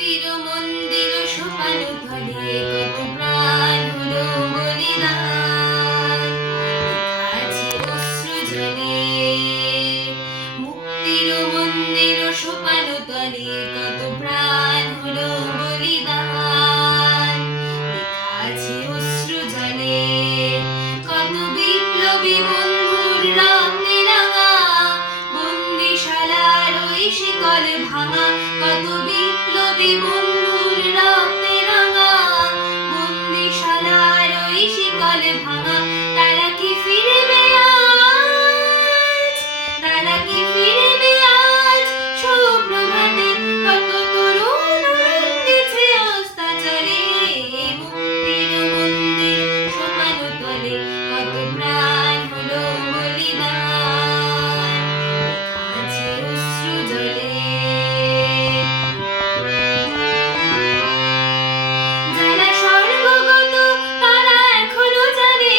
মুক্তির মন্দির সোপান তলে কত প্রাণ হলো বলিদান, লেখা আছে অশ্রু জলে। মুক্তির মন্দির সোপান তলে কত প্রাণ হলো বলিদান, লেখা আছে অশ্রু জলে। কত বিপ্লবী বন্ধুর রক্তে রাঙা বন্দিশালার ওই শিকল ভাঙা, কত বিপ্লবী বন্ধুর রক্তে রাঙা বন্দিশালার ওই শিকল ভাঙা। তারা কি ফিরবে আজ, তারা কি ফিরবে আজ সুপ্রভাতে? কত তরুণ উড়ান গেছে অস্তাচলে। মুক্তির মন্দির সোপান তলে কত প্রাণ হলো বলিদান, লেখা আছে অশ্রু জলে। যারা স্বর্গগত তারা এখনো জানে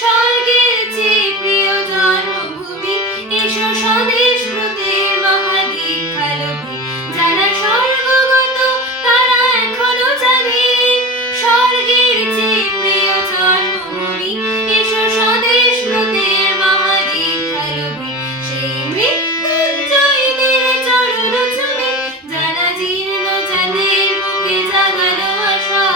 স্বর্গের চেয়ে প্রিয় জন্মভূমি। এসো স্বদেশ ব্রতের মহাদীক্ষালোকে। যারা স্বর্গগত তারা এখনো জানে স্বর্গের চেয়ে প্রিয় জন্মভূমি। এসো স্বদেশ ব্রতের মহাদীক্ষালোকে। সেই মৃত্যুঞ্জয়দের চরণ চুমে যারা জীর্ণ যাদের বুকে জাগালো আশা,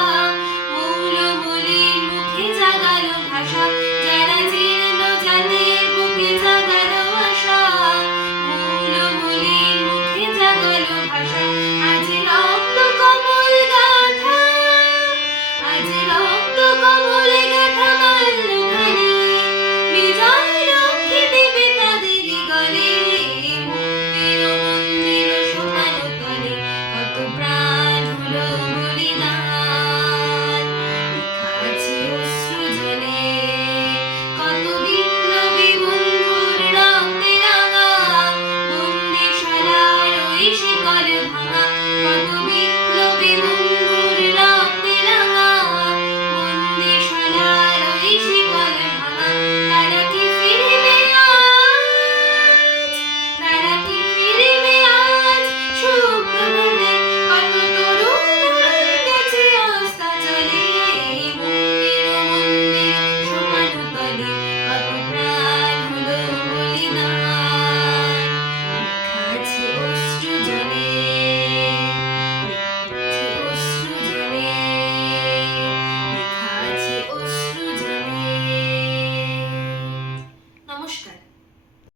মৌল মলিন মুখে জাগালো ভাষা। যারা জীর্ণ যাদের বুকে জাগালো আশা, মৌল মলিন মুখে জাগালো ভাষা। আজ রক্ত কমল গাথা, আজ রক্ত কমল গাথা মাল্যখানি বিজয় লক্ষ্মী দেবে তাদের গলে। মুক্তির মন্দির সোপান তলে কত প্রাণ হলো বলিদান, লেখা আছে অশ্রু জলে। কত বিপ্লবী বন্ধুর রক্তে রাঙা বন্দিশালার ওই শিকল ভাঙা, কত বিপ্লবী